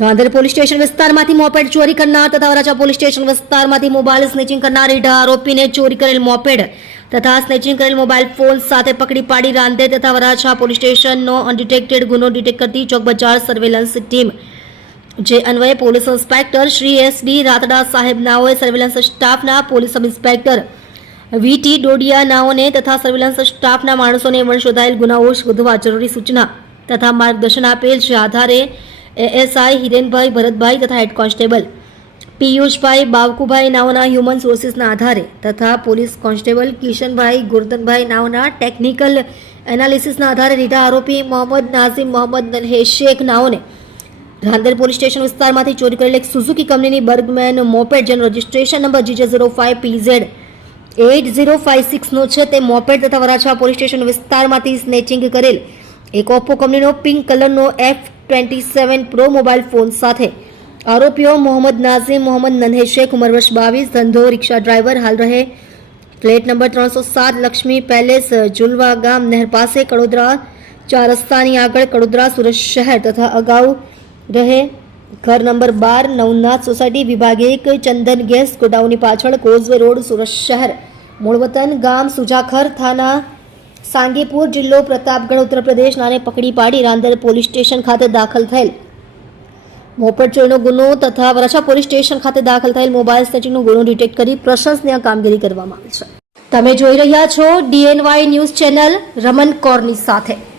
Rander police station વિસ્તારમાંથી moped ચોરી કરનાર તથા વરાછા પોલીસ સ્ટેશન વિસ્તારમાંથી મોબાઈલ સ્નેચિંગ કરનાર રીઢા આરોપીને ચોરી કરેલ મોપેડ તથા સ્નેચિંગ કરેલ મોબાઈલ ફોન સાથે પકડી પાડી રાંદેર તથા વરાછા પોલીસ સ્ટેશનનો અનડિટેક્ટેડ ગુનો ડિટેક્ટ કરતી ચોક બજાર સર્વેલન્સ ટીમ જે અન્વયે પોલીસ ઇન્સ્પેક્ટર શ્રી એસડી રાતડા સાહેબ નાઓએ સર્વેલન્સ સ્ટાફના પોલીસ સબ ઇન્સ્પેક્ટર વીટી ડોડિયા નાઓને તથા સર્વેલન્સ સ્ટાફના માણસોને વણ શોધાયેલ ગુનાઓ શોધવા જરૂરી સૂચના તથા માર્ગદર્શન આપેલ જે આધારે એએસઆઈ હિરેનભાઈ ભરતભાઈ તથા હેડ કોન્સ્ટેબલ પિયુષભાઈ બાવકુભાઈ નાઓના હ્યુમન સોર્સિસના આધારે તથા પોલીસ કોન્સ્ટેબલ કિશનભાઈ ગોરધનભાઈ નાઓના ટેકનિકલ એનાલિસિસના આધારે રીઢા આરોપી મોહમ્મદ નાઝીમ મોહમ્મદ નન્હે શેખ નાઓને રાંદેર પોલીસ સ્ટેશન વિસ્તારમાંથી ચોરી કરેલ એક સુઝુકી કંપનીની બર્ગમેન મોપેડ જેનો રજિસ્ટ્રેશન નંબર GJ05PZ 8056 નો છે તે મોપેડ તથા વરાછા પોલીસ સ્ટેશન વિસ્તારમાંથી સ્નેચિંગ કરેલ એક ઓપ્પો કંપનીનો પિંક કલરનો F27 પ્રો મોબાઈલ ફોન સાથે આરોપીઓ મોહમ્મદ નાઝીમ મોહમ્મદ નન્હે શેખ ઉંમર વર્ષ 22 ધંધો રિક્ષા ડ્રાઈવર હાલ રહે ફ્લેટ નંબર 307 લક્ષ્મી પેલેસ જુલવા ગામ નહેર પાસે કડોદરા 4 રસ્તાની આગળ કડોદરા સુરત શહેર તથા અગાઉ રહે ઘર નંબર 12 નવનાથ સોસાયટી વિભાગ 1 ચંદન ગેસ ગોડાઉનની પાછળ કોઝવે રોડ સુરત શહેર મૂળ વતન ગામ સુજાખર થાના सांगीपुर जिल्लो प्रतापगढ़ उत्तर प्रदेश नाने पकड़ी पाड़ी रांदेर पोलीस स्टेशन खाते दाखल थયેલ मोपेड ચોરીનો ગુનો તથા વરાછા પોલીસ સ્ટેશન ખાતે દાખલ થયેલ મોબાઈલ સ્નેચિંગનો ગુનો ડિટેક્ટ કરી પ્રશંસનીય કામગીરી કરવામાં આવી છે। તમે જોઈ રહ્યા છો DNY ન્યૂઝ ચેનલ રમન કોરની સાથે।